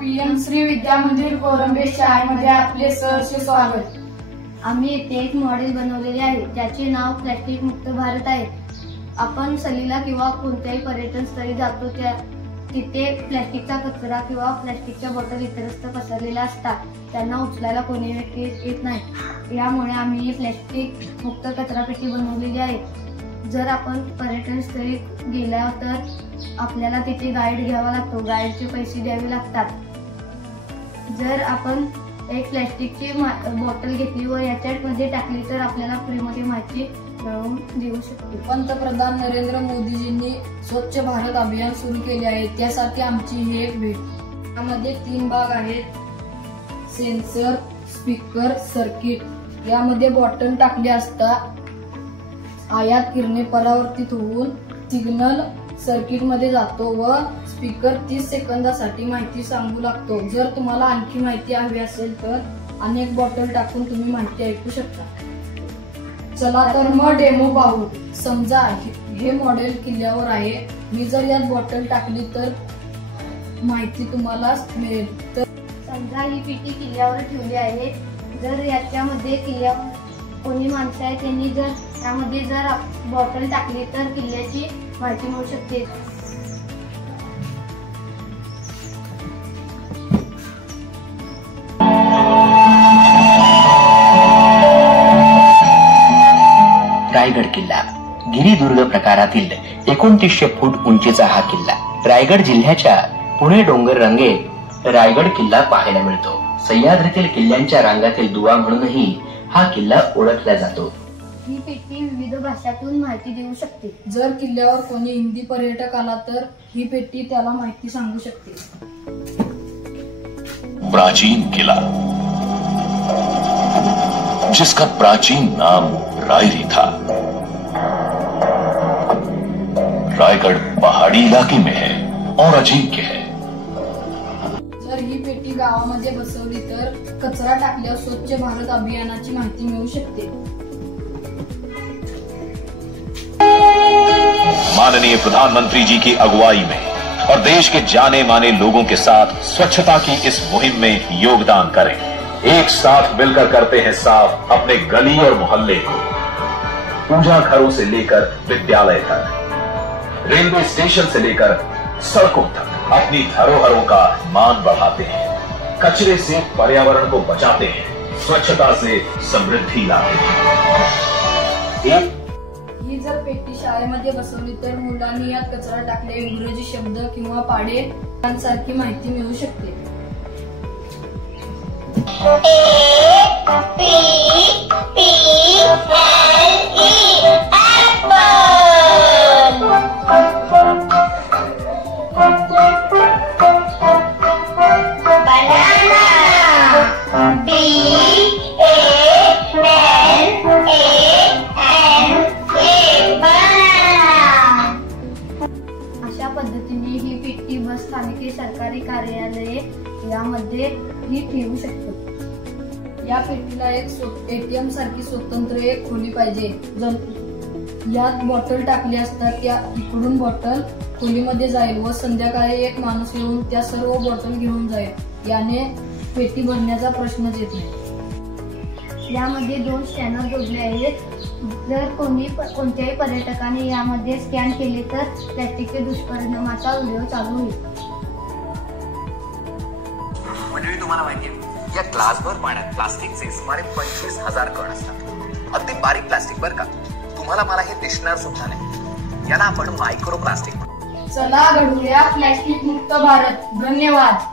PM Shri विद्या मंदिर कोळंबे शाळेमध्ये आपले सहर्ष स्वागत। आम्ही येथे एक मॉडेल बनवलेले आहे ज्याचे नाव प्लास्टिक मुक्त भारत आहे। आपण सहलीला किंवा कोणत्याही पर्यटन स्थळी जातो तिथे प्लास्टिकचा कचरा किंवा प्लास्टिकच्या बॉटल इतरत्र पसरलेल्या असतात, त्यांना उचलायला कोणी येत नाही। यामुळे आम्ही प्लास्टिक मुक्त कचरा पेटी बनवलेली आहे। जर आपण पर्यटन स्थळी गेला तर आपल्याला तिथे गाईड घ्यावा लागतो, गाईडचे पैसे द्यावे लागतात। जर आपण एक प्लास्टिकची बॉटल घेतली व याच्यामध्ये टाकली तर आपल्याला फ्रीमध्ये माहिती मिळवून देऊ शकतो। पंतप्रधान नरेंद्र मोदीजींनी स्वच्छ भारत अभियान सुरू केले आहे, त्यासाठी आमची ही एक भेट। यामध्ये 3 भाग आहेत, सेन्सर, स्पीकर, सर्किट। यामध्ये बॉटल टाकली असता आयात किरणे परावर्तित होऊन सिग्नल सर्किट मध्ये जातो व स्पीकर 30 सेकंदासाठी माहिती सांगू लागतो। जर तुम्हाला आणखी माहिती हवी असेल तर अनेक बॉटल टाकून तुम्ही माहिती ऐकू शकता। चला तर मग डेमो पाहू। समजा हे मॉडेल किल्ल्यावर आहे, मी जर यात बॉटल टाकली तर माहिती तुम्हाला मिळेल। तर समजा ही पेटी किल्ल्यावर ठेवली आहे, जर याच्यामध्ये किल्ल्यावर कोणी माणसं आहे त्यांनी जर यामध्ये जर बॉटल टाकली तर किल्ल्याची माहिती मिळू शकते। रायगड किल्ला गिरिदुर्ग प्रकारातील 2900 फूट उंचीचा हा किल्ला रायगड जिल्ह्याच्या पुणे डोंगर रांगेत रायगड किल्ला पाहायला मिळतो। सह्याद्रीतील किल्ल्यांच्या रांगातील दुवा म्हणूनही हा किल्ला ओळखला जातो। ही पेटी विविध भाषातून माहिती देऊ शकते। जर किल्ल्यावर कोणी हिंदी पर्यटक आला तर ही पेटी त्याला माहिती सांगू शकते। प्राचीन किला जिसका प्राचीन नाम रायरी था। रायगढ़ पहाड़ी इलाके में है और अजिंक्य है। जर ही पेटी गावामध्ये बसवली तर कचरा टाकल्यावर स्वच्छ भारत अभियानाची माहिती मिळू शकते। माननीय प्रधानमंत्री जी की अगुवाई में और देश के जाने माने लोगों के साथ स्वच्छता की इस मुहिम में योगदान करें। एक साथ मिलकर करते हैं साफ अपने गली और मोहल्ले को। पूजा घरों से लेकर विद्यालय तक, रेलवे स्टेशन से लेकर सड़कों तक अपनी धरोहरों का मान बढ़ाते हैं। कचरे से पर्यावरण को बचाते हैं, स्वच्छता से समृद्धि लाते हैं। ही जर पेटी शाळेमध्ये बसवली तर मुलांनी यात कचरा टाकले इंग्रजी शब्द किंवा पाढे यांसारखी माहिती मिळू शकते। अशा पद्धतीने ही पेटी बस स्थानके, सरकारी कार्यालये यामध्ये ही ठेवू शकतो। या पेटीला एक एटीएम सारखी स्वतंत्र एक खोली पाहिजे। यात बॉटल टाकली असतात त्या इकडून बॉटल खोलीमध्ये जाईल व संध्याकाळी एक माणूस येऊन त्या सर्व बॉटल घेऊन जाईल। याने पेटी भरण्याचा प्रश्नच येत नाही। यामध्ये 2 स्कॅनर जोडले आहेत। जर कोणत्याही पर्यटकाने यामध्ये स्कॅन केले तर प्लास्टिकचे दुष्परिणामाचा व्हिडिओ चालू होईल। मंडळी, तुम्हाला माहिती आहे या ग्लासभर पाण्यात प्लास्टिकचे सुमारे 25,000 कण असतात। अगदी बारीक प्लास्टिक बर का, तुम्हाला मला हे दिसणार सुद्धा नाही। याला आपण मायक्रो प्लास्टिक म्हणतो। चला घडूया प्लास्टिक मुक्त भारत। धन्यवाद।